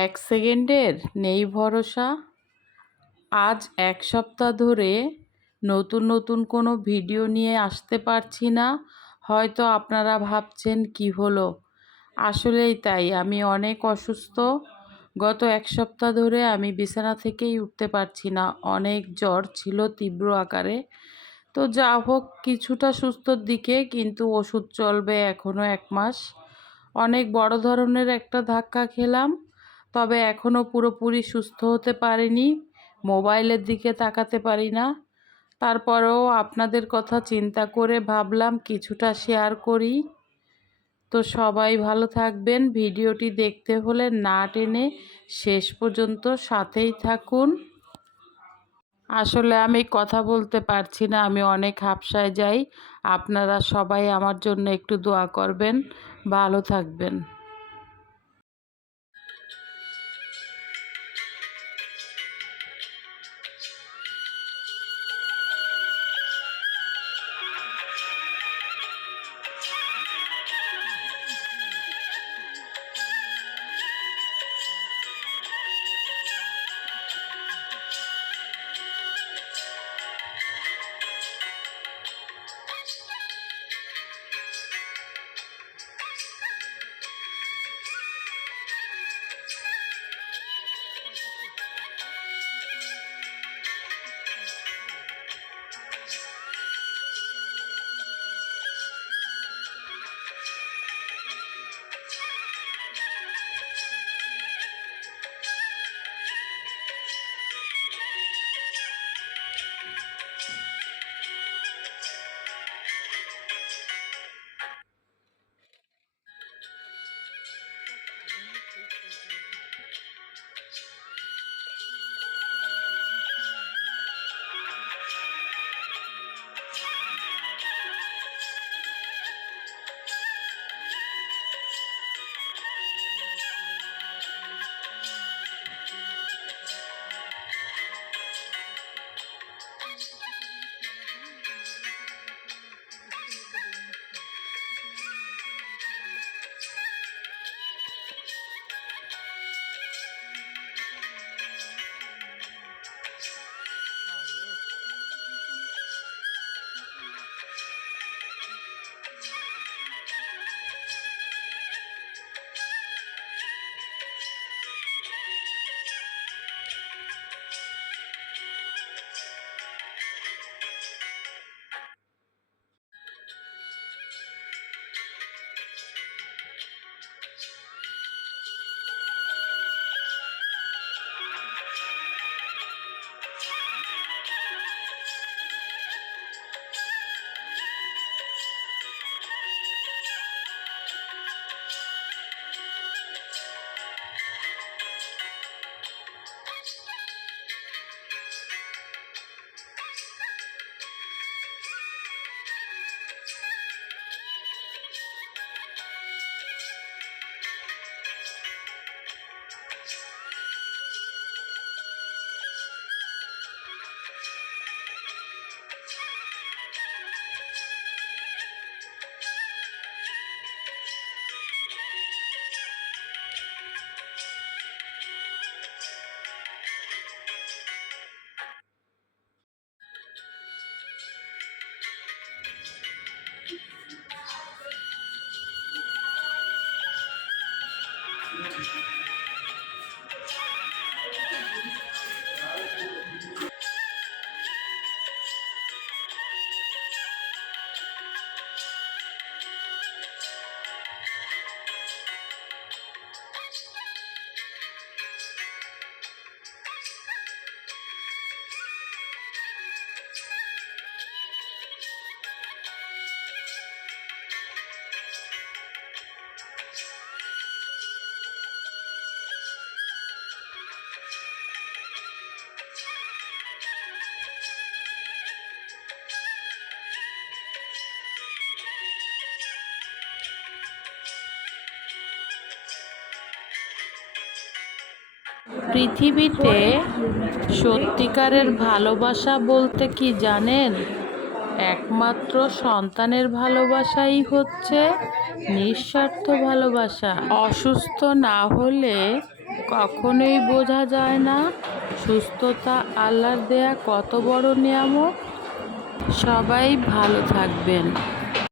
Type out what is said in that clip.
এক সেকেন্ডের নেই ভরসা। আজ এক সপ্তাহ ধরে নতুন নতুন কোনো ভিডিও নিয়ে আসতে পারছি না। হয়তো আপনারা ভাবছেন কি হলো। আসলেই তাই, আমি অনেক অসুস্থ। গত এক সপ্তাহ ধরে আমি বিছানা থেকেই উঠতে পারছি না। অনেক জ্বর ছিল, তীব্র আকারে। তো যা হোক, কিছুটা সুস্থর দিকে, কিন্তু ওষুধ চলবে এখনও 1 মাস। অনেক বড় ধরনের একটা ধাক্কা খেলাম, তবে এখনও পুরোপুরি সুস্থ হতে পারিনি। মোবাইলের দিকে তাকাতে পারি না। তারপরেও আপনাদের কথা চিন্তা করে ভাবলাম কিছুটা শেয়ার করি। তো সবাই ভালো থাকবেন। ভিডিওটি দেখতে হলে না টেনে শেষ পর্যন্ত সাথেই থাকুন। আসলে আমি কথা বলতে পারছি না, আমি অনেক হাঁপসায় যাই। আপনারা সবাই আমার জন্য একটু দোয়া করবেন। ভালো থাকবেন। পৃথিবীতে সত্যিকারের ভালোবাসা বলতে কি জানেন? একমাত্র সন্তানের ভালোবাসাই হচ্ছে নিঃস্বার্থ ভালোবাসা। অসুস্থ না হলে কখনোই বোঝা যায় না সুস্থতা আল্লাহর দেয়া কত বড় নিয়ামত। সবাই ভালো থাকবেন।